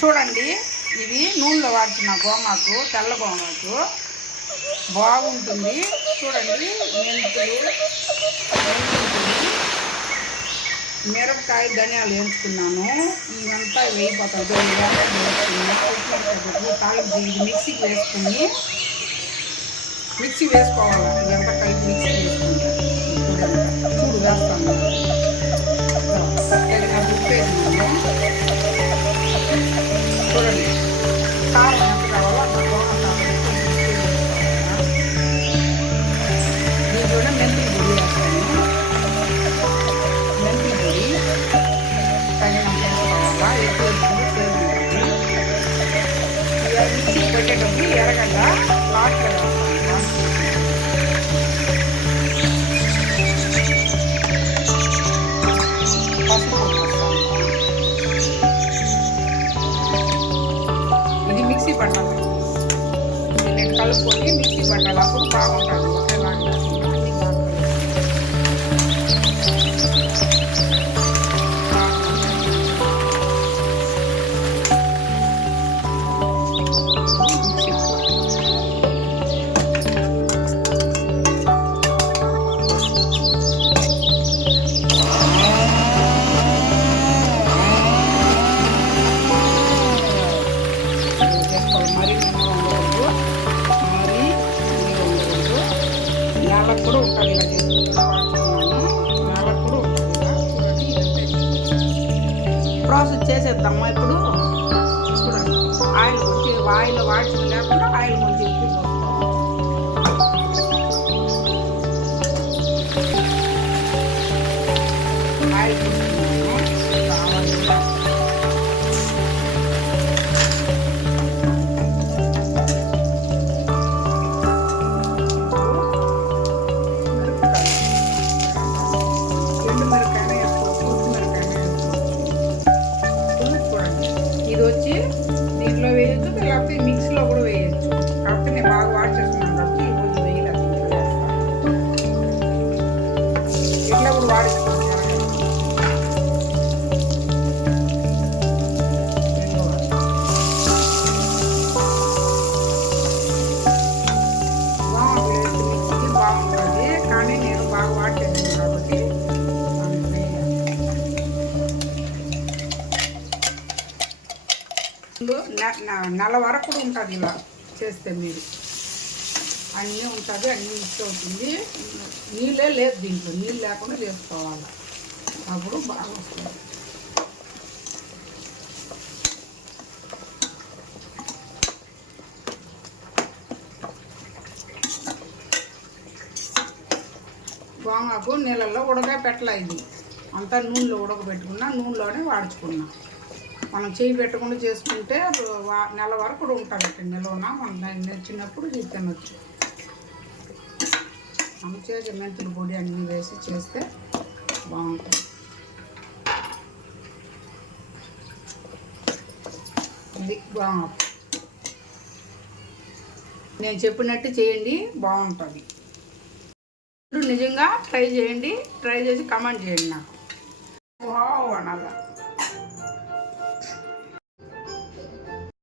చూడండి ఇది నూనెలో వాడుతున్న గోమాకు తెల్ల గోమాకు. బాగుంటుంది. చూడండి మెంతులు మిరపకాయ ధనియాలు వేయించుకున్నాను. ఇవంతా వేయిపోతుంది తాలింపు ఇది మిక్సీకి వేసుకుని మిక్సీ వేసుకోవాలి. ఇదంతా కలిపి మిక్సీ వేసుకుంటాను. చూడు వేస్తాను. దీన్ని కలుపుకొని మిక్సీ పట్టాలి అప్పుడు బాగుంటుంది ఒకేలాగా అన్ని నేలకు కూడా ఉంటుంది ఇలా కూడా ఉంటుంది చూడండి ప్రాసెస్ చేసేద్దామా. ఇప్పుడు చూడండి. ఆయిల్ వచ్చి ఆయిల్ వాడిన లేకపోతే ఇది నెల వరకు ఉంటుంది ఇలా చేస్తే మీరు. అన్నీ ఉంటుంది అన్నీ మిక్స్ అవుతుంది. నీళ్ళే లేదు దీంట్లో నీళ్ళు లేకుండా చేసుకోవాలి అప్పుడు బాగా వస్తుంది. గోంగాకు నీళ్ళల్లో ఉడక పెట్టలేదు అంతా నూనెలో ఉడకబెట్టుకున్నా నూనెలోనే వాడుచుకున్నా. మనం చేయి పెట్టకుండా చేసుకుంటే వా- నెల వరకు కూడా ఉంటుంది అక్కడ మనం దాన్ని నచ్చినప్పుడు తినొచ్చు. మనం చేసే మెంతుల పొడి అన్నీ వేసి చేస్తే బాగుంటుంది. ఇది బాగుంటుంది. నేను చెప్పినట్టు చేయండి బాగుంటుంది. నిజంగా ట్రై చేయండి ట్రై చేసి కమెంట్ చేయండి నాకు. వావ్ అనాలా.